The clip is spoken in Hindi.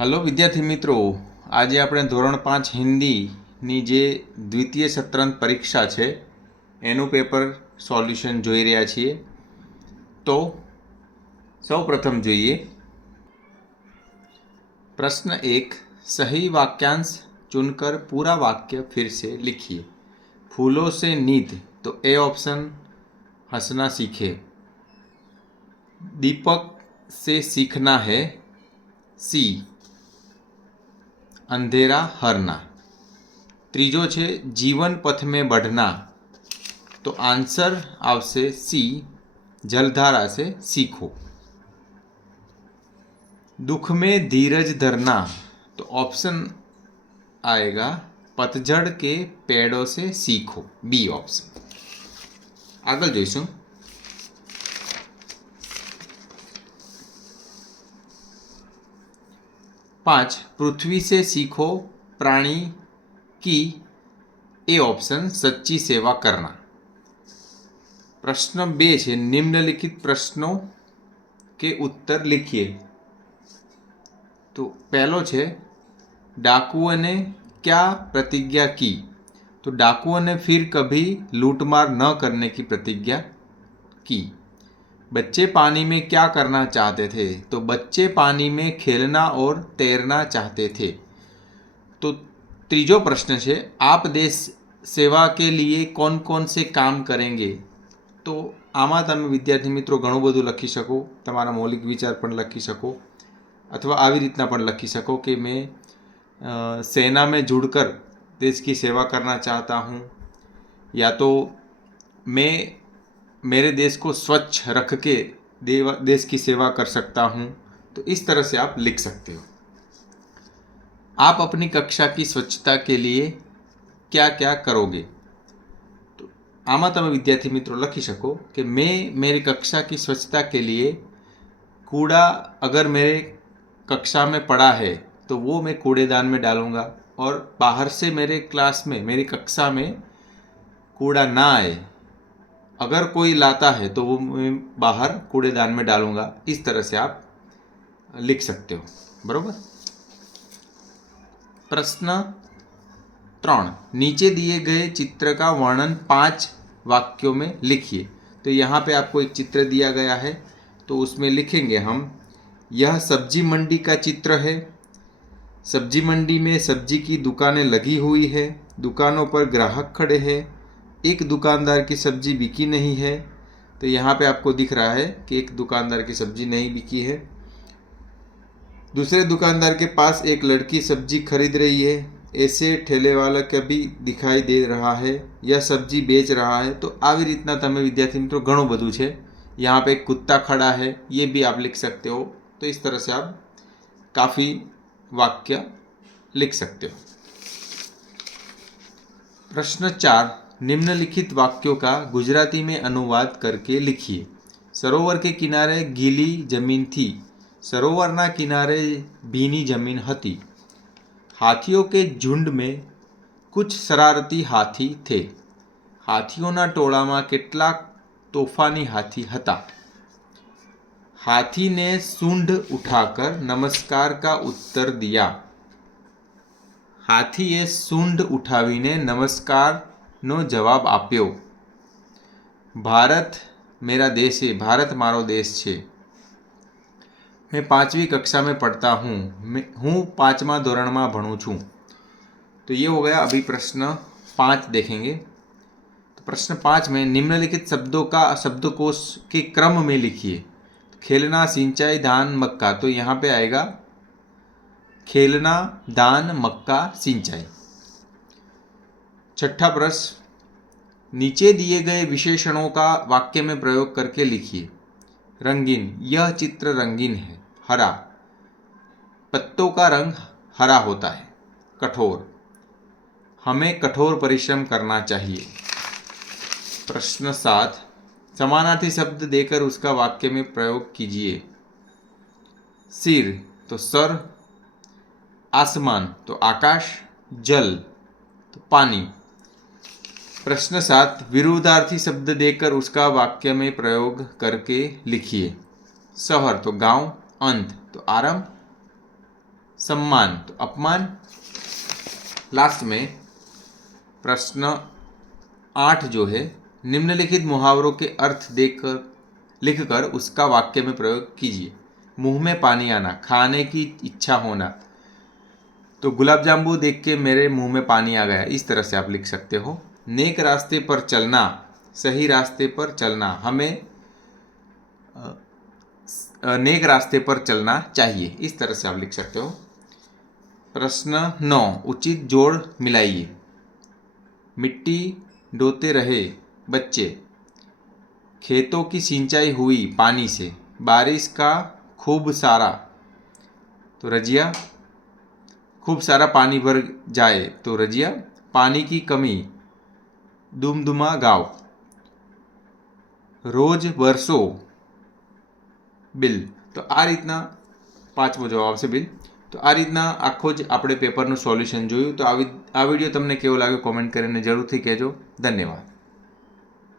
હલો વિદ્યાર્થી મિત્રો, આજે આપણે ધોરણ 5 હિન્દીની જે દ્વિતીય સત્રાંત પરીક્ષા છે એનું પેપર સોલ્યુશન જોઈ રહ્યા છીએ। તો સૌ પ્રથમ જોઈએ प्रश्न 1। सही वाक्यांश चुनकर पूरा वाक्य फिर से लिखिए। फूलों से नींद, तो ए ऑप्शन हंसना सीखे। दीपक से सीखना है, सी अंधेरा हरना। ત્રીજો છે जीवन पथ में बढ़ना, तो आंसर आवશે सी जलधारा से सीखो। दुख में धीरज धरना, तो ऑप्शन आएगा पतझड़ के पेड़ों से सीखो, बी ऑप्शन। આગળ જોઈશું। 5 पृथ्वी से सीखो प्राणी की, ए ऑप्शन सच्ची सेवा करना। प्रश्न 2 છે निम्नलिखित प्रश्नों के उत्तर लिखिए। तो पहलो છે डाकुओं ने क्या प्रतिज्ञा की, तो डाकुओं ने फिर कभी लूटमार न करने की प्रतिज्ञा की। बच्चे पानी में क्या करना चाहते थे, तो बच्चे पानी में खेलना और तैरना चाहते थे। तो ત્રીજો પ્રશ્ન છે आप देश सेवा के लिए कौन कौन से काम करेंगे। तो આમાં તમે વિદ્યાર્થી મિત્રો ઘણું બધું લખી શકો, તમારા મૌલિક વિચાર પણ લખી શકો, अथवा આવી રીતના પણ લખી શકો कि मैं सेना में जुड़कर देश की सेवा करना चाहता हूँ, या तो मैं मेरे देश को स्वच्छ रख के देश की सेवा कर सकता हूँ। तो इस तरह से आप लिख सकते हो। आप अपनी कक्षा की स्वच्छता के लिए क्या क्या करोगे। तो આમાં તમે વિદ્યાર્થી મિત્રો લખી શકો कि मैं मेरी कक्षा की स्वच्छता के लिए कूड़ा अगर मेरे कक्षा में पड़ा है तो वो मैं कूड़ेदान में डालूंगा, और बाहर से मेरे क्लास में मेरी कक्षा में कूड़ा ना आए, अगर कोई लाता है तो वो मैं बाहर कूड़ेदान में डालूंगा। इस तरह से आप लिख सकते हो, बरोबर। प्रश्न 3। नीचे दिए गए चित्र का वर्णन 5 वाक्यों में लिखिए। तो यहाँ पे आपको एक चित्र दिया गया है, तो उसमें लिखेंगे हम, यह सब्जी मंडी का चित्र है। सब्जी मंडी में सब्जी की दुकानें लगी हुई है, दुकानों पर ग्राहक खड़े हैं, एक दुकानदार की सब्जी बिकी नहीं है। तो यहाँ पे आपको दिख रहा है कि एक दुकानदार की सब्जी नहीं बिकी है। दूसरे दुकानदार के पास एक लड़की सब्जी खरीद रही है, ऐसे ठेले वाला कभी दिखाई दे रहा है, यह सब्जी बेच रहा है। तो આવી રીતના તમે વિદ્યાર્થી મિત્રો ઘણું બધું છે। यहाँ पे एक कुत्ता खड़ा है, ये भी आप लिख सकते हो। तो इस तरह से आप काफ़ी वाक्य लिख सकते हो। प्रश्न 4। निम्नलिखित वाक्यों का गुजराती में अनुवाद करके लिखिए। सरोवर के किनारे गीली जमीन थी, सरोवरना किनारे भीनी जमीन हती। हाथियों के झुंड में कुछ शरारती हाथी थे, हाथियोना टोळामां કેટલાક तोफानी हाथी हता। हाथी ने सूंड उठाकर नमस्कार का उत्तर दिया, हाथीए सूंड उठावीने नमस्कारનો જવાબ આપ્યો। भारत मेरा देश है, भारत मारो देश छे। मैं 5वीं कक्षा में पढ़ता हूँ, हूँ 5वां धोरण में भणूँ छूँ। तो ये हो गया। अभी प्रश्न 5 देखेंगे। तो प्रश्न 5 में निम्नलिखित शब्दों का शब्दकोश के क्रम में लिखिए। खेलना, सिंचाई, धान, मक्का। तो यहाँ पे आएगा खेलना, धान, मक्का, सिंचाई। छठा प्रश्न, नीचे दिए गए विशेषणों का वाक्य में प्रयोग करके लिखिए। रंगीन, यह चित्र रंगीन है। हरा, पत्तों का रंग हरा होता है। कठोर, हमें कठोर परिश्रम करना चाहिए। प्रश्न 7, समानार्थी शब्द देकर उसका वाक्य में प्रयोग कीजिए। सिर, तो सर। आसमान, तो आकाश। जल, तो पानी। प्रश्न 7, विरुद्धार्थी शब्द देकर उसका वाक्य में प्रयोग करके लिखिए। शहर, तो गांव। अंत, तो आरंभ। सम्मान तो अपमान। लास्ट में प्रश्न 8 जो है, निम्नलिखित मुहावरों के अर्थ लिखकर उसका वाक्य में प्रयोग कीजिए। मुंह में पानी आना, खाने की इच्छा होना, तो गुलाब जामुन देख के मेरे मुंह में पानी आ गया, इस तरह से आप लिख सकते हो। नेक रास्ते पर चलना, सही रास्ते पर चलना, हमें नेक रास्ते पर चलना चाहिए, इस तरह से आप लिख सकते हो। प्रश्न 9, उचित जोड़ मिलाइए। मिट्टी ढोते रहे बच्चे, खेतों की सिंचाई हुई पानी से, बारिश का खूब सारा, तो रजिया, खूब सारा पानी भर जाए तो रजिया, पानी की कमी दुमदुमा गाँव, रोज बरसो બિલ। તો આ રીતના પાંચમો જવાબ છે બિલ। તો આ રીતના આખો જ આપણે પેપરનું સોલ્યુશન જોયું। તો આ વિડીયો તમને કેવો લાગ્યો કોમેન્ટ કરીને જરૂરથી કહેજો। ધન્યવાદ।